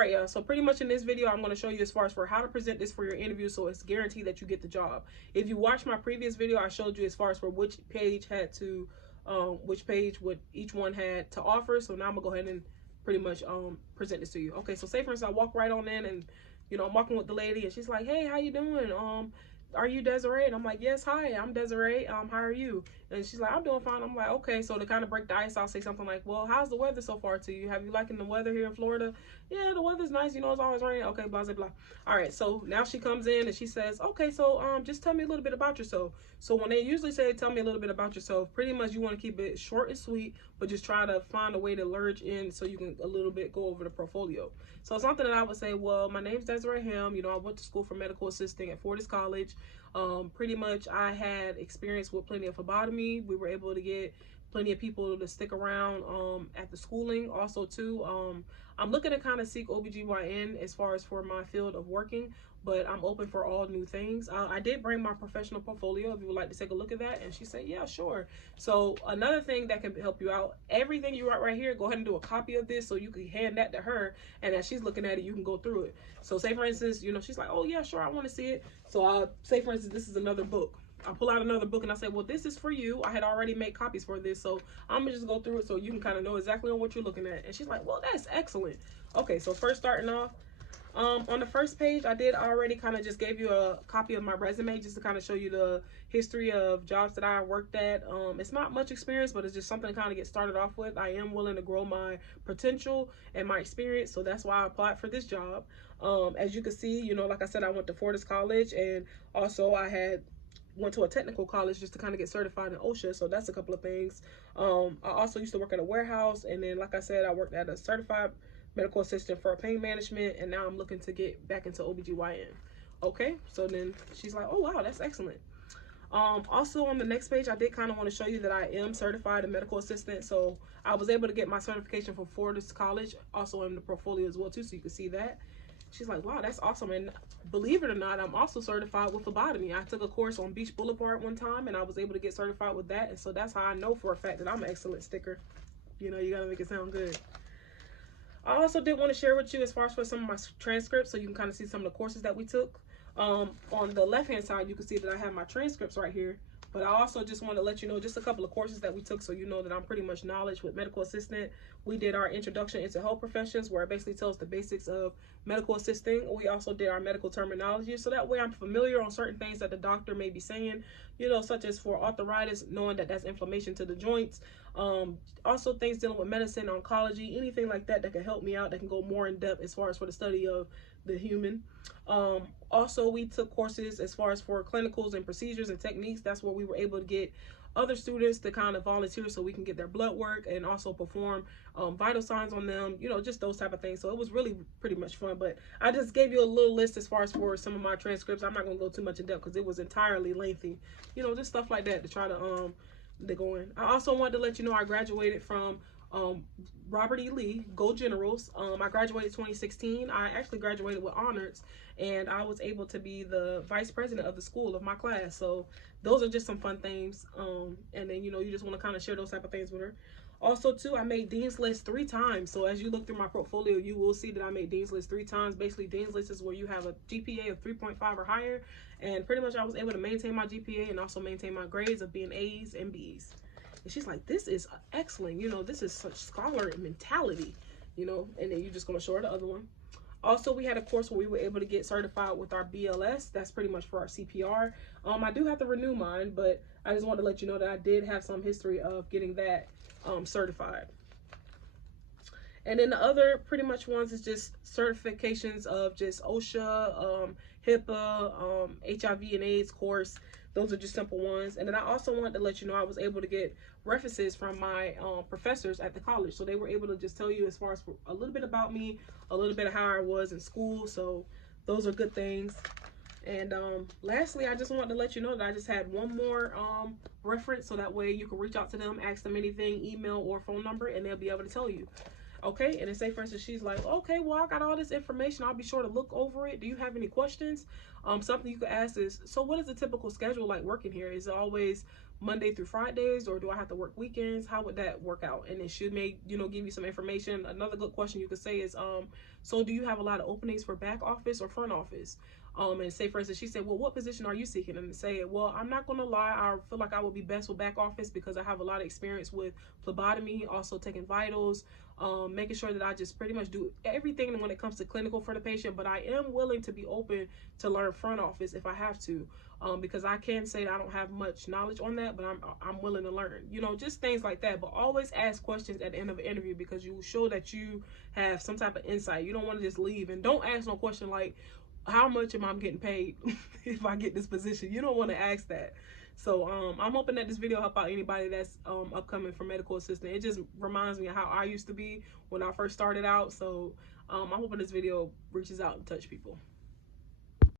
right, yeah, so pretty much in this video, I'm going to show you as far as for how to present this for your interview, so it's guaranteed that you get the job. If you watch my previous video, I showed you as far as for which page had to, which page what each one had to offer. So now I'm gonna go ahead and pretty much present this to you. Okay, so say for instance, I walk right on in, and you know, I'm walking with the lady, and she's like, "Hey, how you doing? Are you Desiree?" And I'm like, "Yes, hi, I'm Desiree. How are you?" And she's like, "I'm doing fine." I'm like, "Okay." So to kind of break the ice, I'll say something like, "Well, how's the weather so far to you? Have you liking the weather here in Florida?" "Yeah, the weather's nice. You know, it's always raining." Okay, blah, blah, blah. All right. So now she comes in and she says, "Okay, so just tell me a little bit about yourself." So when they usually say, "Tell me a little bit about yourself," pretty much you want to keep it short and sweet, but just try to find a way to lurch in so you can a little bit go over the portfolio. So something that I would say, well, my name's Desiree Ham. You know, I went to school for medical assisting at Fortis College. Pretty much I had experience with plenty of phlebotomy. We were able to get plenty of people to stick around at the schooling. Also too, I'm looking to kind of seek OBGYN as far as for my field of working, but I'm open for all new things. I did bring my professional portfolio if you would like to take a look at that. And she said, "Yeah, sure." So another thing that can help you out, everything you write right here, go ahead and do a copy of this so you can hand that to her, and as she's looking at it, you can go through it. So say for instance, you know, she's like, "Oh yeah, sure, I want to see it." So I'll say for instance, this is another book. I pull out another book and I say, "Well, this is for you. I had already made copies for this, so I'm gonna just go through it so you can kind of know exactly on what you're looking at." And she's like, "Well, that's excellent." Okay, so first starting off, on the first page, I did already kind of just gave you a copy of my resume just to kind of show you the history of jobs that I worked at. It's not much experience, but it's just something to kind of get started off with. I am willing to grow my potential and my experience, so that's why I applied for this job. As you can see, you know, like I said, I went to Fortis College, and also I had went to a technical college just to kind of get certified in OSHA, so that's a couple of things. I also used to work at a warehouse, and then like I said, I worked at a certified medical assistant for pain management, and now I'm looking to get back into OBGYN. Okay, so then she's like, "Oh wow, that's excellent." Also on the next page, I did kind of want to show you that I am certified in medical assistant, so I was able to get my certification from Fortis College, also in the portfolio as well too, so you can see that. She's like, "Wow, that's awesome." And believe it or not, I'm also certified with phlebotomy. I took a course on Beach Boulevard one time, and I was able to get certified with that, and so that's how I know for a fact that I'm an excellent sticker. You know, you gotta make it sound good. I also did want to share with you as far as for some of my transcripts, so you can kind of see some of the courses that we took. On the left hand side, you can see that I have my transcripts right here, but I also just want to let you know just a couple of courses that we took, so you know that I'm pretty much knowledge with medical assistant. We did our introduction into health professions, where it basically tells the basics of medical assisting. We also did our medical terminology, so that way I'm familiar on certain things that the doctor may be saying, you know, such as for arthritis, knowing that that's inflammation to the joints. Also things dealing with medicine, oncology, anything like that that can help me out, that can go more in depth as far as for the study of the human. Also we took courses as far as for clinicals and procedures and techniques. That's where we were able to get other students to kind of volunteer so we can get their blood work and also perform vital signs on them, you know, just those type of things. So it was really pretty much fun, but I just gave you a little list as far as for some of my transcripts. I'm not going to go too much in depth because it was entirely lengthy, you know, just stuff like that to try to go in. I also wanted to let you know I graduated from Robert E. Lee, Go Generals. I graduated 2016. I actually graduated with honors, and I was able to be the vice president of the school of my class. So those are just some fun things. And then, you know, you just want to kind of share those type of things with her. Also too, I made Dean's List 3 times. So as you look through my portfolio, you will see that I made Dean's List 3 times. Basically, Dean's List is where you have a GPA of 3.5 or higher. And pretty much I was able to maintain my GPA and also maintain my grades of being A's and B's. And she's like, "This is excellent. You know, this is such scholar mentality, you know." And then you're just going to show her the other one. Also, we had a course where we were able to get certified with our BLS. That's pretty much for our CPR. I do have to renew mine, but I just wanted to let you know that I did have some history of getting that certified. And then the other pretty much ones is just certifications of just OSHA, HIPAA, HIV and AIDS course. Those are just simple ones. And then I also wanted to let you know I was able to get references from my professors at the college. So they were able to just tell you as far as a little bit about me, a little bit of how I was in school. So those are good things. And lastly, I just wanted to let you know that I just had one more reference, so that way you can reach out to them, ask them anything, email or phone number, and they'll be able to tell you. Okay, and then say for instance she's like, "Okay, well, I got all this information, I'll be sure to look over it. Do you have any questions?" Something you could ask is, "So what is the typical schedule like working here? Is it always Monday through Fridays, or do I have to work weekends? How would that work out? And it should make, you know, give you some information. Another good question you could say is, so do you have a lot of openings for back office or front office? And say, for instance, she said, well, what position are you seeking? And say, well, I'm not going to lie, I feel like I would be best with back office because I have a lot of experience with phlebotomy, also taking vitals, making sure that I just pretty much do everything when it comes to clinical for the patient. But I am willing to be open to learn front office if I have to, because I can say that I don't have much knowledge on that, but I'm willing to learn, you know, just things like that. But always ask questions at the end of an interview, because you show that you have some type of insight. You don't want to just leave, and don't ask no question like, how much am I getting paid if I get this position? You don't want to ask that. So I'm hoping that this video help out anybody that's upcoming for medical assistant. It just reminds me of how I used to be when I first started out. So I'm hoping this video reaches out and touch people.